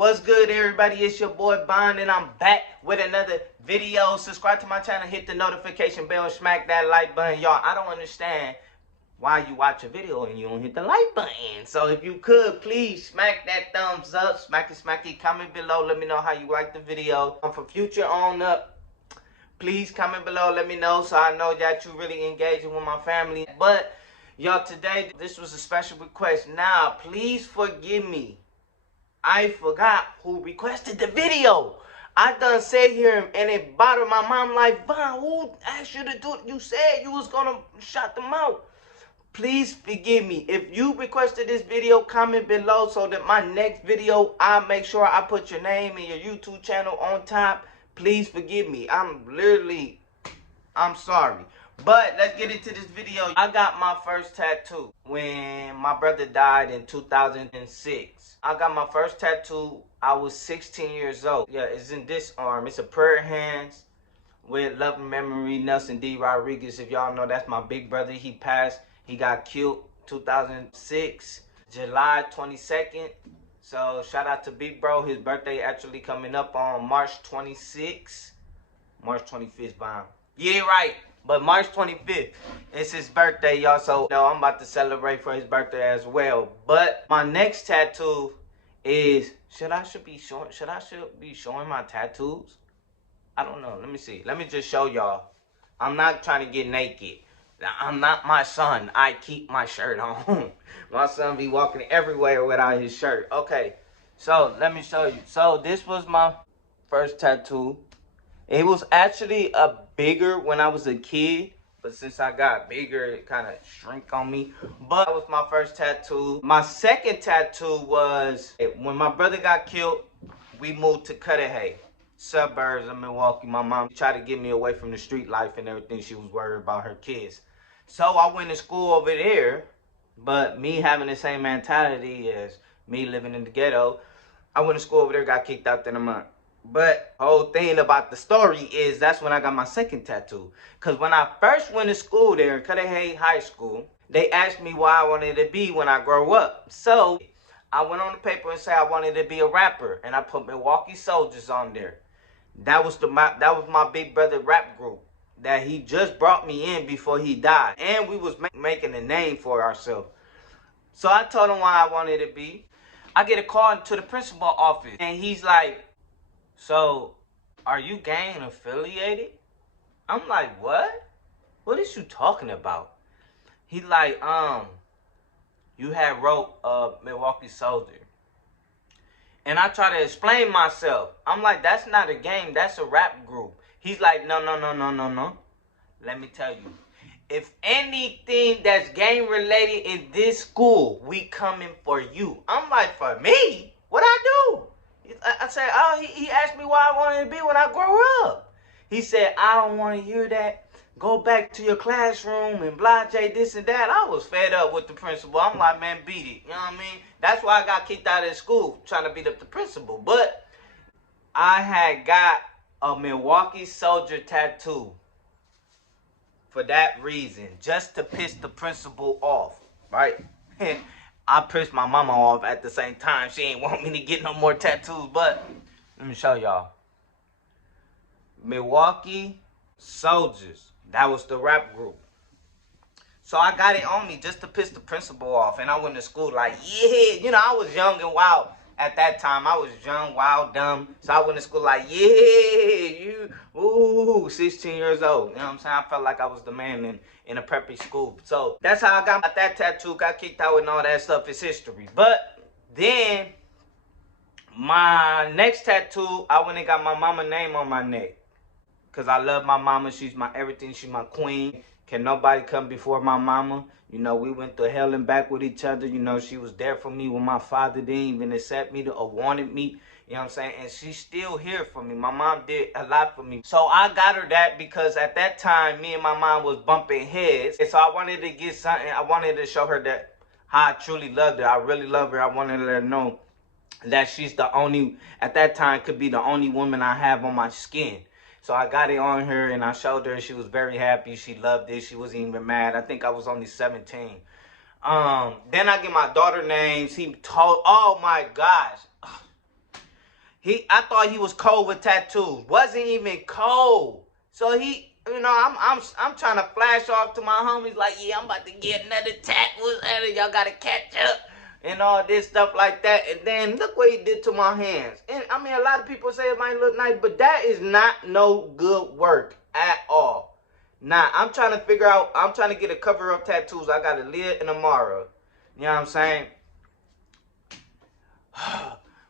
What's good, everybody? It's your boy Bond, and I'm back with another video. Subscribe to my channel, hit the notification bell, and smack that like button. Y'all, I don't understand why you watch a video and you don't hit the like button. So if you could, please smack that thumbs up, smack it, comment below. Let me know how you like the video. For future on up, please comment below, let me know so I know that you really engaging with my family. But y'all, today, this was a special request. Now, please forgive me. I forgot who requested the video. I done sat here and it bothered my mom like, Von, who asked you to do it? You said you was gonna shout them out. Please forgive me. If you requested this video, comment below so that my next video, I'll make sure I put your name and your YouTube channel on top. Please forgive me. I'm sorry. But let's get into this video. I got my first tattoo when my brother died in 2006. I got my first tattoo. I was 16 years old. Yeah, it's in this arm. It's a prayer hands with love and memory, Nelson D. Rodriguez. If y'all know, that's my big brother. He passed. He got killed 2006, July 22nd. So shout out to Big Bro. His birthday actually coming up on March 26th. March 25th, Bomb. Yeah, right. But March 25th, it's his birthday, y'all. So, I'm about to celebrate for his birthday as well. But my next tattoo is, should I be showing my tattoos? I don't know. Let me see. Let me just show y'all. I'm not trying to get naked. I'm not my son. I keep my shirt on. My son be walking everywhere without his shirt. Okay, so let me show you. So this was my first tattoo. It was actually bigger when I was a kid, but since I got bigger, it kind of shrink on me. But that was my first tattoo. My second tattoo was when my brother got killed. We moved to Cudahy, suburbs of Milwaukee. My mom tried to get me away from the street life and everything. She was worried about her kids. So I went to school over there, but me having the same mentality as me living in the ghetto, I went to school over there, got kicked out in a month. But the whole thing about the story is that's when I got my second tattoo. Because when I first went to school there in Cudahy High School, they asked me what I wanted to be when I grow up. So I went on the paper and said I wanted to be a rapper. And I put Milwaukee Soldiers on there. That was my big brother rap group that he just brought me in before he died. And we was making a name for ourselves. So I told him why I wanted to be. I get a call to the principal office. And he's like, so, are you gang affiliated? I'm like, what? What is you talking about? He like, you had wrote Milwaukee Soldier. And I try to explain myself. I'm like, that's not a gang, that's a rap group. He's like, no. Let me tell you. If anything that's gang related in this school, we coming for you. I'm like, for me? What I do? I said, oh, he asked me why I wanted to be when I grow up. He said, I don't want to hear that. Go back to your classroom and blah, this and that. I was fed up with the principal. I'm like, man, beat it. You know what I mean? That's why I got kicked out of school, trying to beat up the principal. But I had got a Milwaukee Soldier tattoo for that reason, just to piss the principal off, right? I pissed my mama off at the same time. She ain't want me to get no more tattoos, but let me show y'all. Milwaukee Soldiers. That was the rap group. So I got it on me just to piss the principal off. And I went to school like, yeah. I was young and wild at that time. I was young, wild, dumb. So I went to school like, yeah, 16 years old. You know what I'm saying? I felt like I was the man in a preppy school. So that's how I got that tattoo, got kicked out and all that stuff. It's history. But then my next tattoo, I went and got my mama name on my neck. Because I love my mama. She's my everything. She's my queen. Can nobody come before my mama? We went through hell and back with each other. She was there for me when my father didn't even accept me or wanted me. You know what I'm saying? And she's still here for me. My mom did a lot for me. So I got her that because at that time, me and my mom was bumping heads. And so I wanted to get something. I wanted to show her that how I truly loved her. I really love her. I wanted to let her know that she's the only, at that time, could be the only woman I have on my skin. So I got it on her and I showed her. She was very happy. She loved it. She wasn't even mad. I think I was only 17. Then I get my daughter names. He told, oh my gosh. I thought he was cold with tattoos. Wasn't even cold. So he, I'm trying to flash off to my homies like, yeah, I'm about to get another tattoo. Y'all gotta catch up and all this stuff like that. And then look what he did to my hands. And I mean, a lot of people say it might look nice, but that is not no good work at all. Nah, I'm trying to get a cover-up tattoos. I got a Lit and a Mara. You know what I'm saying?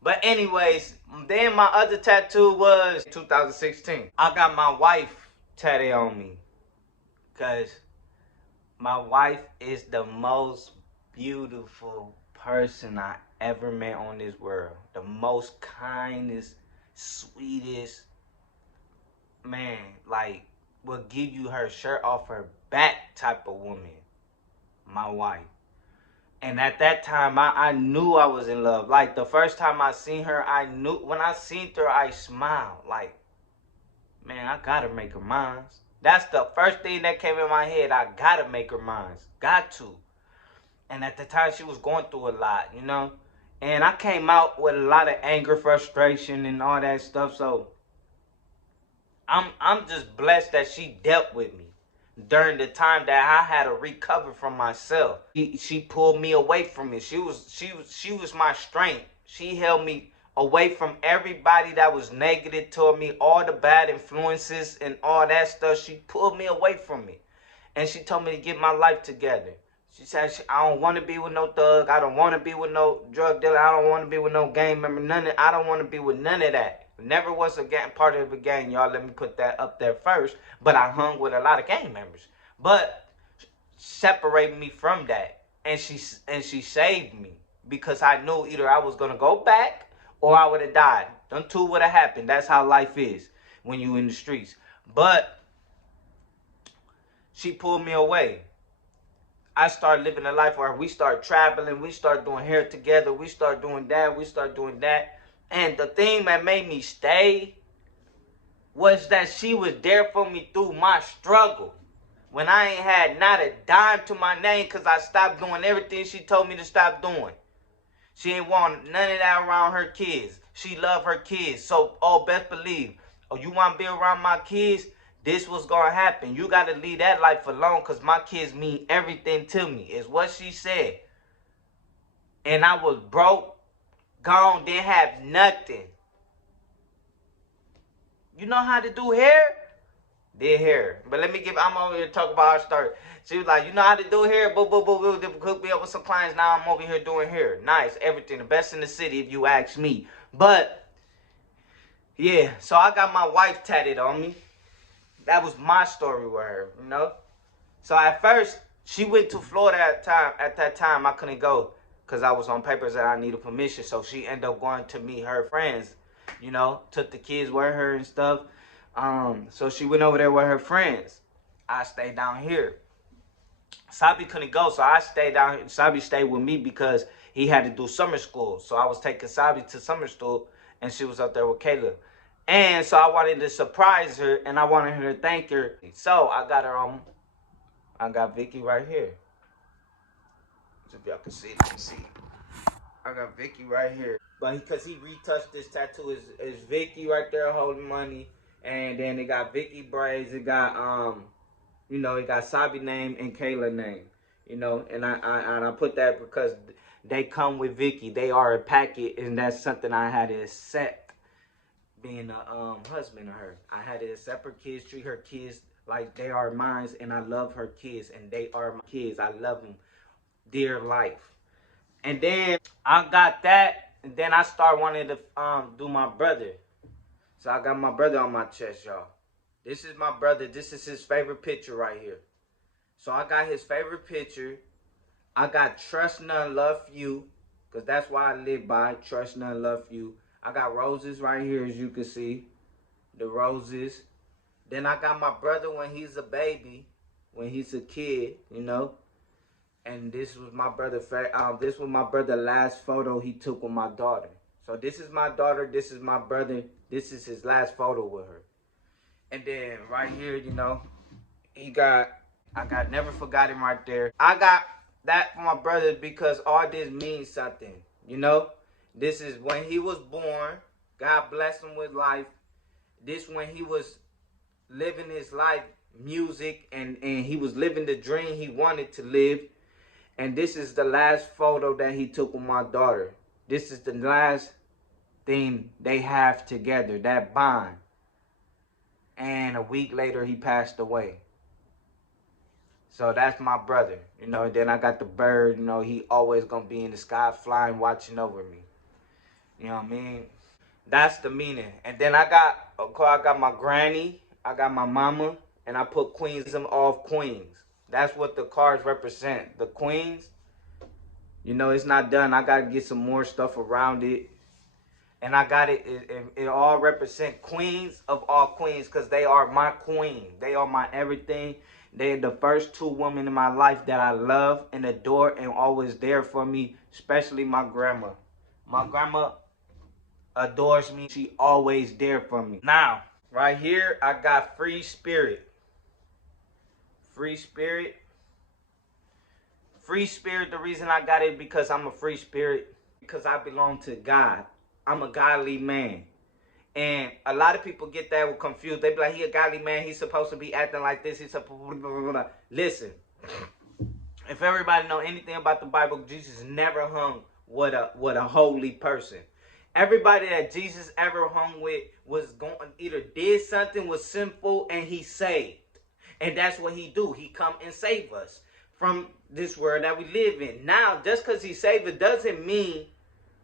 But anyways, then my other tattoo was 2016. I got my wife tattooed on me. Because my wife is the most beautiful person I ever met on this world. The most kindest, sweetest, man, like, will give you her shirt off her back type of woman. My wife. And at that time, I knew I was in love. Like, the first time I seen her, I knew. When I seen her, I smiled. Like, man, I gotta make her mine. That's the first thing that came in my head. I gotta make her mine. Got to. And at the time, she was going through a lot, you know? And I came out with a lot of anger, frustration, and all that stuff. So, I'm just blessed that she dealt with me during the time that I had to recover from myself. She pulled me away from it. She was my strength. She held me away from everybody that was negative toward me, all the bad influences and all that stuff. She pulled me away from it. And she told me to get my life together. She said, I don't want to be with no thug. I don't want to be with no drug dealer. I don't want to be with no gang member. I don't want to be with none of that. Never was a gang, part of a gang, y'all. Let me put that up there first. But I hung with a lot of gang members. But separated me from that. And she saved me. Because I knew either I was going to go back or I would have died. Them two would have happened. That's how life is when you in the streets. But she pulled me away. I started living a life where we start traveling. We start doing hair together. We start doing that. We start doing that. And the thing that made me stay was that she was there for me through my struggle. When I ain't had not a dime to my name because I stopped doing everything she told me to stop doing. She ain't want none of that around her kids. She loved her kids. So, best believe, you want to be around my kids? This was going to happen. You got to leave that life alone because my kids mean everything to me, is what she said. And I was broke, gone, didn't have nothing. You know how to do hair? Did hair. But I'm over here to talk about our story. She was like, you know how to do hair? Boo, boo, boo, boo. Hook me up with some clients. Now I'm over here doing hair. Nice. Everything. The best in the city if you ask me. But, yeah. So I got my wife tatted on me. That was my story with her, you know? So at first, she went to Florida at that time. I couldn't go because I was on papers that I needed permission. So she ended up going to meet her friends, you know? Took the kids with her and stuff. So she went over there with her friends. I stayed down here. Sabi couldn't go, so I stayed down here. Sabi stayed with me because he had to do summer school. So I was taking Sabi to summer school, and she was up there with Kayla. And so I wanted to surprise her, and I wanted her to thank her. So I got her on. I got Vicky right here. So if y'all can see, I got Vicky right here. But because he retouched this tattoo, is Vicky right there holding money, and then it got Vicky braids. It got you know, it got Sabi name and Kayla name. You know, and I put that because they come with Vicky. They are a packet, and that's something I had to accept. Being a husband of her, I had to accept her kids, treat her kids like they are mine, and I love her kids, and they are my kids. I love them, dear life. And then I got that, and then I started wanting to do my brother. So I got my brother on my chest, y'all. This is my brother. This is his favorite picture right here. So I got his favorite picture. I got trust none, love you, because that's why I live by. Trust none, love you. I got roses right here, as you can see. The roses. Then I got my brother when he's a baby. When he's a kid, you know. And this was my brother. This was my brother last photo he took with my daughter. So this is my daughter. This is my brother. This is his last photo with her. And then right here, you know, I got never forgot him right there. I got that for my brother because all this means something, you know. This is when he was born. God blessed him with life. This when he was living his life, music, and he was living the dream he wanted to live. And this is the last photo that he took with my daughter. This is the last thing they have together, that bond. And a week later, he passed away. So that's my brother. You know, then I got the bird. You know, he always going to be in the sky flying, watching over me. You know what I mean? That's the meaning. And then I got my granny, I got my mama, and I put queens of queens. That's what the cards represent. The queens, you know, it's not done. I got to get some more stuff around it. And I got it all represent queens of all queens because they are my queen. They are my everything. They're the first two women in my life that I love and adore and always there for me, especially my grandma. My grandma adores me. She always there for me. Now, right here, I got free spirit. Free spirit. Free spirit, the reason I got it because I'm a free spirit. Because I belong to God. I'm a godly man. And a lot of people get that confused. They be like, he a godly man. He's supposed to be acting like this. He's supposed to... Listen. If everybody know anything about the Bible, Jesus never hung with a holy person. Everybody that Jesus ever hung with was going either did something was sinful and he saved. And that's what he do. He come and save us from this world that we live in. Now, just because he saved us doesn't mean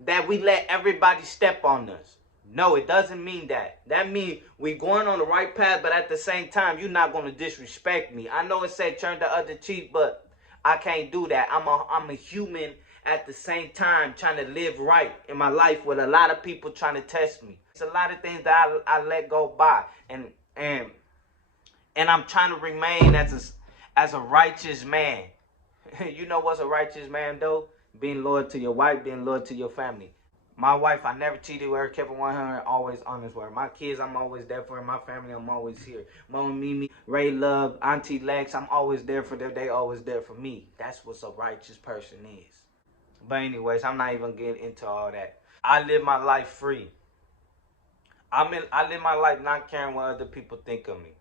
that we let everybody step on us. No, it doesn't mean that. That means we going on the right path, but at the same time, you're not going to disrespect me. I know it said turn the other cheek, but I can't do that. I'm a human at the same time trying to live right in my life with a lot of people trying to test me. It's a lot of things that I let go by. And I'm trying to remain as a righteous man. You know what's a righteous man, though? Being loyal to your wife, being loyal to your family. My wife, I never cheated with her, kept it 100, always honest with her. My kids, I'm always there for her. My family, I'm always here. Mama Mimi, Ray Love, Auntie Lex, I'm always there for them. They always there for me. That's what a righteous person is. But anyways, I'm not even getting into all that. I live my life free. I live my life not caring what other people think of me.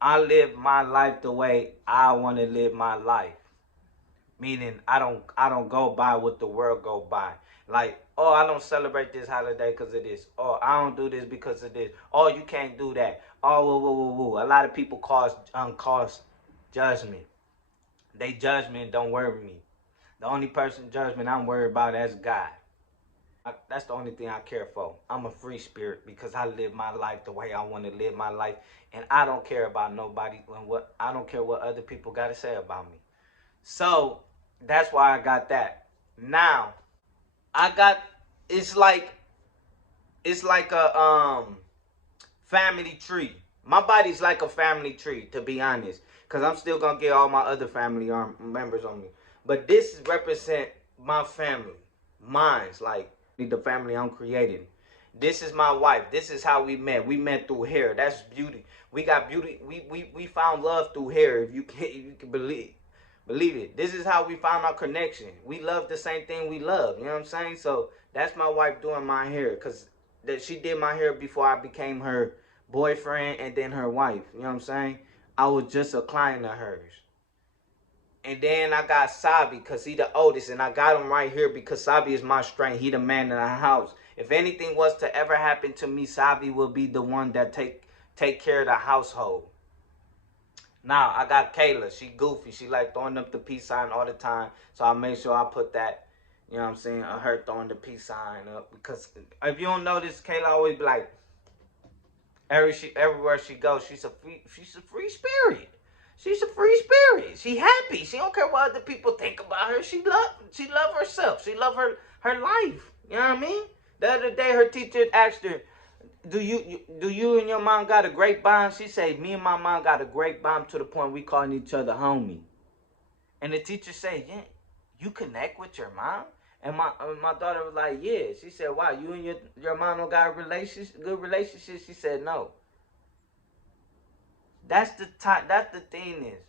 I live my life the way I want to live my life. Meaning I don't go by what the world go by. Like, oh, I don't celebrate this holiday because of this. Oh, I don't do this because of this. Oh, you can't do that. Oh, woo, woo, woo, woo. A lot of people cause judgment. They judge me and don't worry me. The only person judgment I'm worried about is God. That's the only thing I care for. I'm a free spirit because I live my life the way I want to live my life. And I don't care about nobody and I don't care what other people got to say about me. So that's why I got that. Now, it's like a family tree. My body's like a family tree, to be honest, because I'm still gonna get all my other family members on me. But this represent my family, mine's like the family I'm creating. This is my wife. This is how we met. We met through hair. That's beauty. We got beauty. We found love through hair. If you can believe it. This is how we found our connection. We love the same thing we love. You know what I'm saying? So that's my wife doing my hair. Because she did my hair before I became her boyfriend and then her wife. You know what I'm saying? I was just a client of hers. And then I got Sabi because he the oldest. And I got him right here because Sabi is my strength. He the man in the house. If anything was to ever happen to me, Sabi will be the one that take care of the household. Now, I got Kayla. She goofy. She like throwing up the peace sign all the time. So I made sure I put that, you know what I'm saying, her throwing the peace sign up. Because if you don't notice, Kayla always be like, everywhere she goes, she's a free spirit. She's a free spirit. She happy. She don't care what other people think about her. She love herself. She love her life. You know what I mean? The other day, her teacher asked her, do you and your mom got a great bond? She said, me and my mom got a great bond to the point we calling each other homie. And the teacher said, yeah, you connect with your mom? And my daughter was like, yeah. She said, wow, you and your mom don't got a good relationship? She said, no. That's the thing is,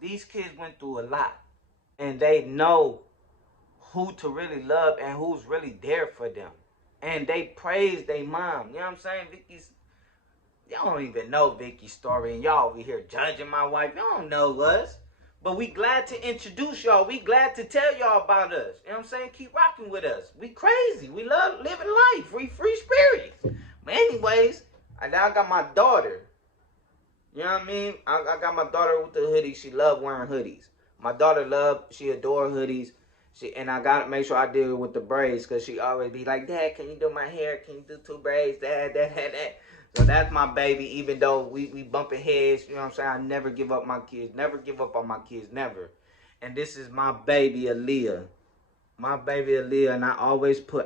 these kids went through a lot. And they know who to really love and who's really there for them. And they praise their mom. You know what I'm saying? Y'all don't even know Vicky's story, and y'all over here judging my wife. Y'all don't know us. But we glad to introduce y'all. We glad to tell y'all about us. You know what I'm saying? Keep rocking with us. We crazy. We love living life. We free spirits. But anyways, I now got my daughter. You know what I mean? I got my daughter with the hoodie. She love wearing hoodies. My daughter she adore hoodies. And I gotta make sure I deal with the braids, because she always be like, Dad, can you do my hair? Can you do 2 braids? Dad. So that's my baby, even though we bumping heads. You know what I'm saying? I never give up my kids. Never give up on my kids. Never. And this is my baby, Aaliyah. My baby, Aaliyah. And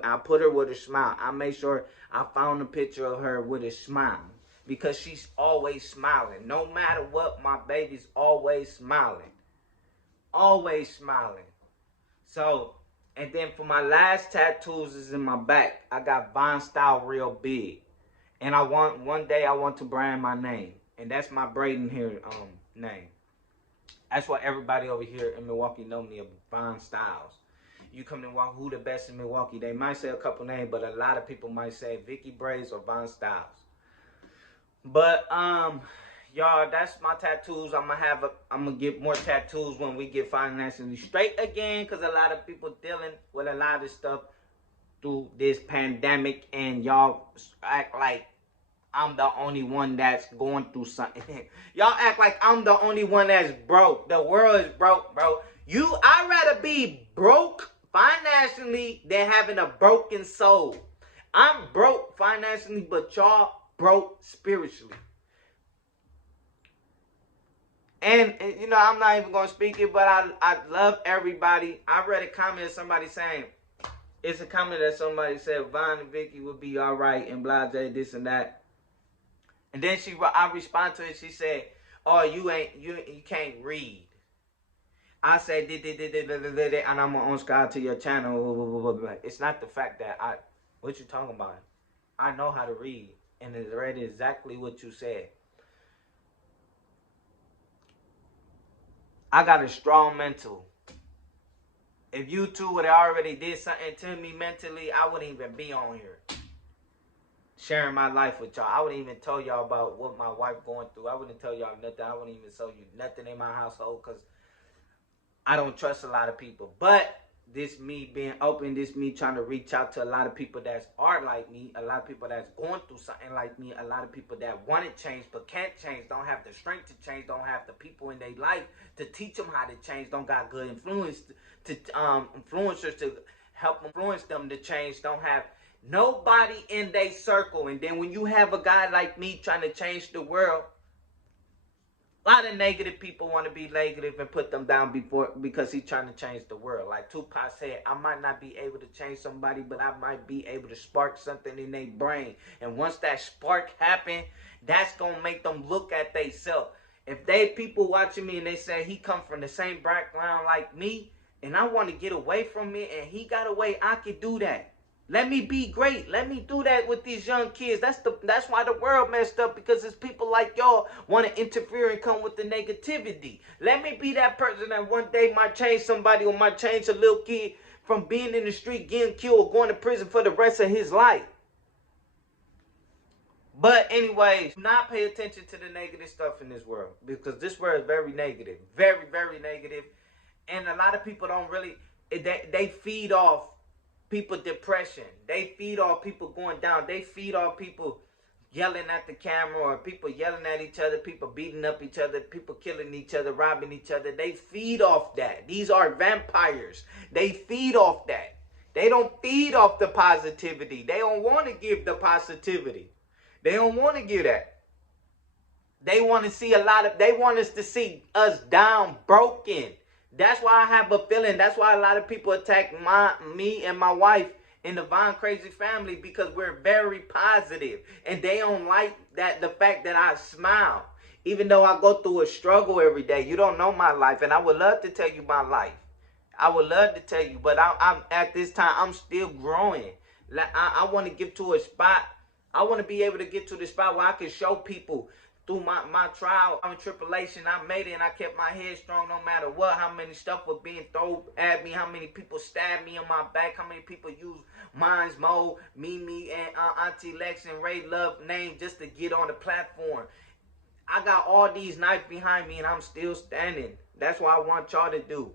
I put her with a smile. I make sure I found a picture of her with a smile, because she's always smiling. No matter what, my baby's always smiling. Always smiling. So, and then for my last tattoos is in my back. I got Von Style real big. And one day I want to brand my name. And that's my Braden here name. That's what everybody over here in Milwaukee know me as, Von Styles. You come to Milwaukee, who the best in Milwaukee? They might say a couple names, but a lot of people might say Vicky Braids or Von Styles. But y'all, that's my tattoos. I'm gonna get more tattoos when we get financially straight again, because a lot of people dealing with a lot of stuff through this pandemic, and y'all act like I'm the only one that's going through something. Y'all act like I'm the only one that's broke. The world is broke, bro. I'd rather be broke financially than having a broken soul. I'm broke financially, but y'all broke spiritually. And you know, I'm not even going to speak it, but I love everybody. I read a comment of somebody saying, it's a comment that somebody said, Von and Vicky would be all right and blah, blah, this and that. And then I respond to it. She said, oh, you can't read. I said, and I'm on subscribe to your channel. It's not the fact that what you talking about? I know how to read. And it's read exactly what you said. I got a strong mental. If you two would have already did something to me mentally, I wouldn't even be on here sharing my life with y'all. I wouldn't even tell y'all about what my wife going through. I wouldn't tell y'all nothing. I wouldn't even show you nothing in my household, because I don't trust a lot of people. But this me being open, this me trying to reach out to a lot of people that are like me, a lot of people that's going through something like me, a lot of people that want to change but can't change, don't have the strength to change, don't have the people in their life to teach them how to change, don't got good influencers to help influence them to change, don't have nobody in their circle. And then when you have a guy like me trying to change the world, a lot of negative people want to be negative and put them down because he's trying to change the world. Like Tupac said, I might not be able to change somebody, but I might be able to spark something in their brain. And once that spark happen, that's going to make them look at themselves. If they people watching me and they say he come from the same background like me, and I want to get away from it, and he got away, I could do that. Let me be great. Let me do that with these young kids. That's why the world messed up, because it's people like y'all want to interfere and come with the negativity. Let me be that person that one day might change somebody, or might change a little kid from being in the street, getting killed, or going to prison for the rest of his life. But anyways, not pay attention to the negative stuff in this world, because this world is very negative. Very, very negative. And a lot of people don't really, they feed off people depression. They feed off people going down. They feed off people yelling at the camera, or people yelling at each other, people beating up each other, people killing each other, robbing each other. They feed off that. These are vampires. They feed off that. They don't feed off the positivity. They don't want to give the positivity. They don't want to give that. They want to see they want us to see us down, broken. That's why I have a feeling. That's why a lot of people attack me and my wife in the Von Crazy family, because we're very positive. And they don't like the fact that I smile. Even though I go through a struggle every day. You don't know my life. And I would love to tell you my life. I would love to tell you. But I'm at this time, I'm still growing. I want to get to a spot. I want to be able to get to the spot where I can show people through my trial and tribulation, I made it and I kept my head strong no matter what. How many stuff was being thrown at me, how many people stabbed me on my back, how many people used Minds Moe, Mimi, and Auntie Lex and Ray Love name just to get on the platform. I got all these knives behind me and I'm still standing. That's what I want y'all to do.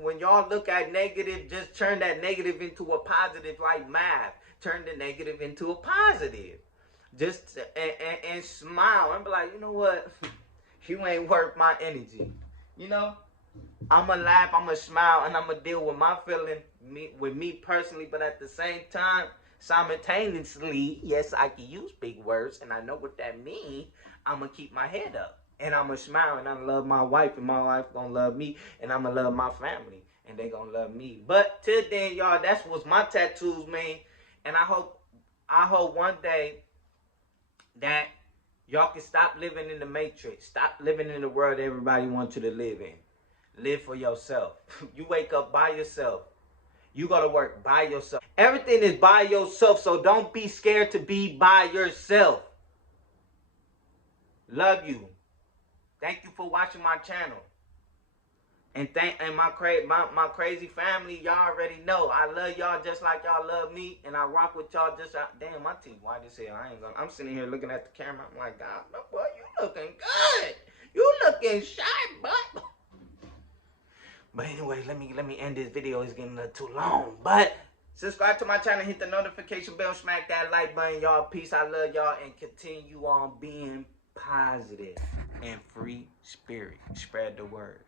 When y'all look at negative, just turn that negative into a positive like math. Turn the negative into a positive. Just and smile and be like, you know what? You ain't worth my energy. You know? I'ma laugh, I'ma smile, and I'ma deal with my feeling with me personally, but at the same time, simultaneously, yes, I can use big words, and I know what that means. I'ma keep my head up, and I'ma smile, and I love my wife, and my wife gonna love me, and I'ma love my family, and they gonna love me. But till then, y'all, that's what's my tattoos, man. And I hope one day that y'all can stop living in the matrix. Stop living in the world everybody wants you to live in. Live for yourself. You wake up by yourself. You go to work by yourself. Everything is by yourself, so don't be scared to be by yourself. Love you. Thank you for watching my channel. And my crazy family, y'all already know. I love y'all just like y'all love me, and I rock with y'all just like, damn, my teeth white as hell. I'm sitting here looking at the camera. I'm like, God, boy, you looking good. You looking shy, boy. But anyway, let me end this video. It's getting too long. But subscribe to my channel, hit the notification bell, smack that like button, y'all. Peace, I love y'all, and continue on being positive and free spirit. Spread the word.